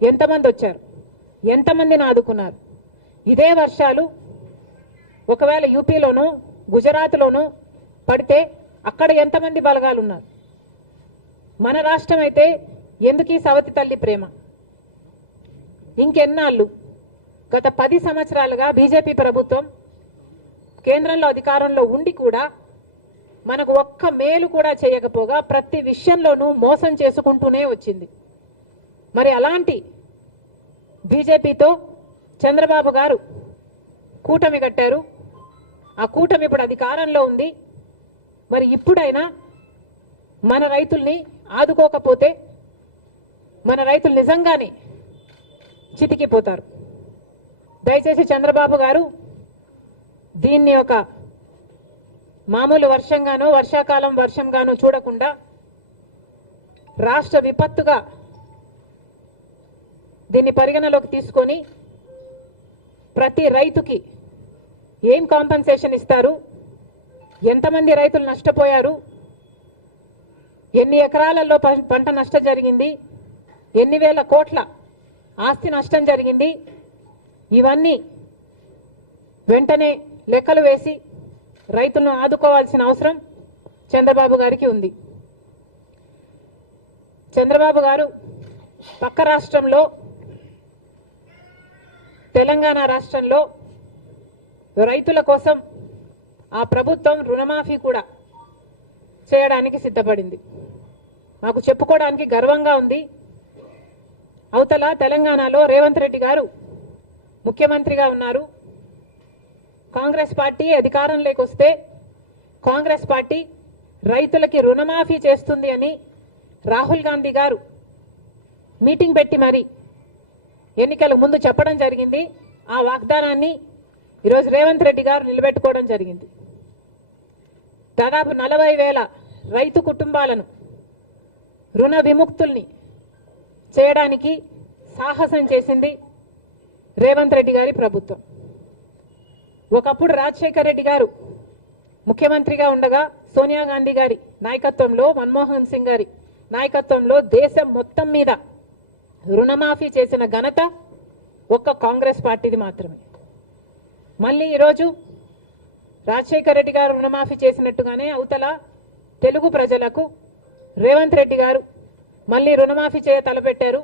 ఎంతమంది వచ్చారు, ఎంతమందిని ఆదుకున్నారు? ఇదే వర్షాలు ఒకవేళ యూపీలోనో గుజరాత్లోనో పడితే అక్కడ ఎంతమంది బలగాలు ఉన్నారు? మన రాష్ట్రం అయితే ఎందుకు ఈ సవతి తల్లి ప్రేమ? ఇంకెన్నాళ్ళు? గత 10 సంవత్సరాలుగా బీజేపీ ప్రభుత్వం కేంద్రంలో అధికారంలో ఉండి కూడా మనకు ఒక్క మేలు కూడా చేయకపోగా ప్రతి విషయంలోనూ మోసం చేసుకుంటూనే వచ్చింది. మరి అలాంటి బీజేపీతో చంద్రబాబు గారు కూటమి కట్టారు. ఆ కూటమి ఇప్పుడు అధికారంలో ఉంది. మరి ఇప్పుడైనా మన రైతుల్ని ఆదుకోకపోతే మన రైతులు నిజంగానే చితికిపోతారు. దయచేసి చంద్రబాబు గారు దీన్ని ఒక మామూలు వర్షంగానో వర్షాకాలం వర్షంగానో చూడకుండా రాష్ట్ర విపత్తుగా దీన్ని పరిగణలోకి తీసుకొని ప్రతి రైతుకి ఏం కాంపెన్సేషన్ ఇస్తారు, ఎంతమంది రైతులు నష్టపోయారు, ఎన్ని ఎకరాలలో పంట నష్టం జరిగింది, ఎన్ని వేల కోట్ల ఆస్తి నష్టం జరిగింది, ఇవన్నీ వెంటనే లెక్కలు వేసి రైతులను ఆదుకోవాల్సిన అవసరం చంద్రబాబు గారికి ఉంది. చంద్రబాబు గారు పక్క రాష్ట్రంలో తెలంగాణ రాష్ట్రంలో రైతుల కోసం ఆ ప్రభుత్వం రుణమాఫీ కూడా చేయడానికి సిద్ధపడింది. మాకు చెప్పుకోవడానికి గర్వంగా ఉంది. అవతల తెలంగాణలో రేవంత్ రెడ్డి గారు ముఖ్యమంత్రిగా ఉన్నారు. కాంగ్రెస్ పార్టీ అధికారంలోకి వస్తే కాంగ్రెస్ పార్టీ రైతులకి రుణమాఫీ చేస్తుంది అని రాహుల్ గాంధీ గారు మీటింగ్ పెట్టి మరి ఎన్నికల ముందు చెప్పడం జరిగింది. ఆ వాగ్దానాన్ని ఈరోజు రేవంత్ రెడ్డి గారు నిలబెట్టుకోవడం జరిగింది. దాదాపు 40,000 రైతు కుటుంబాలను రుణ విముక్తుల్ని చేయడానికి సాహసం చేసింది రేవంత్ రెడ్డి గారి ప్రభుత్వం. ఒకప్పుడు రాజశేఖర్ రెడ్డి గారు ముఖ్యమంత్రిగా ఉండగా సోనియా గాంధీ గారి నాయకత్వంలో, మన్మోహన్ సింగ్ గారి నాయకత్వంలో దేశం మొత్తం మీద రుణమాఫీ చేసిన ఘనత ఒక్క కాంగ్రెస్ పార్టీది మాత్రమే. మళ్ళీ ఈరోజు రాజశేఖర్ రెడ్డి గారు రుణమాఫీ చేసినట్టుగానే అవతల తెలుగు ప్రజలకు రేవంత్ రెడ్డి గారు మళ్ళీ రుణమాఫీ చేయ తలపెట్టారు.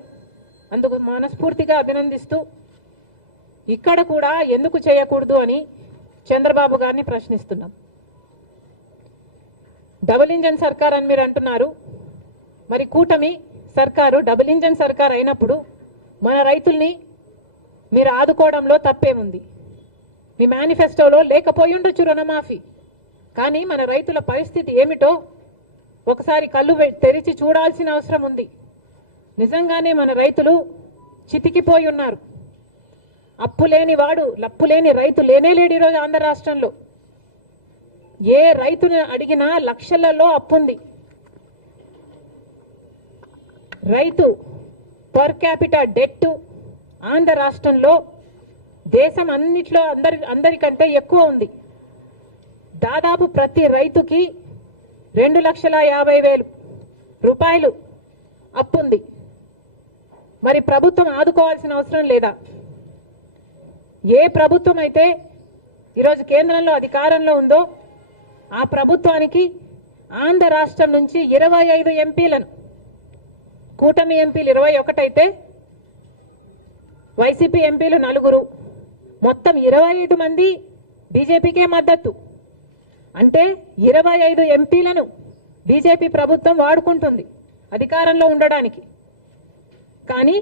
అందుకు మనస్ఫూర్తిగా అభినందిస్తూ ఇక్కడ కూడా ఎందుకు చేయకూడదు అని చంద్రబాబు గారిని ప్రశ్నిస్తున్నాం. డబుల్ ఇంజన్ సర్కార్ అని మీరు అంటున్నారు. మరి కూటమి సర్కారు డబుల్ ఇంజన్ సర్కార్ అయినప్పుడు మన రైతుల్ని మీరు ఆదుకోవడంలో తప్పేముంది? మీ మేనిఫెస్టోలో లేకపోయి ఉండొచ్చు రుణమాఫీ, కానీ మన రైతుల పరిస్థితి ఏమిటో ఒకసారి కళ్ళు తెరిచి చూడాల్సిన అవసరం ఉంది. నిజంగానే మన రైతులు చితికిపోయి ఉన్నారు. అప్పులేని వాడు లప్పులేని రైతు లేనే లేడు ఈరోజు ఆంధ్ర రాష్ట్రంలో. ఏ రైతుని అడిగినా లక్షలలో అప్పుంది. రైతు పర్ క్యాపిటా డెట్ ఆంధ్ర రాష్ట్రంలో దేశం అన్నిట్లో అందరికంటే ఎక్కువ ఉంది. దాదాపు ప్రతి రైతుకి 2,50,000 రూపాయలు అప్పుంది. మరి ప్రభుత్వం ఆదుకోవాల్సిన అవసరం లేదా? ఏ ప్రభుత్వం అయితే ఈరోజు కేంద్రంలో అధికారంలో ఉందో ఆ ప్రభుత్వానికి ఆంధ్ర రాష్ట్రం నుంచి 25 ఎంపీలను, కూటమి ఎంపీలు 21 అయితే వైసీపీ ఎంపీలు 4, మొత్తం 25 మంది బీజేపీకే మద్దతు. అంటే 25 ఎంపీలను బీజేపీ ప్రభుత్వం వాడుకుంటుంది అధికారంలో ఉండడానికి. కానీ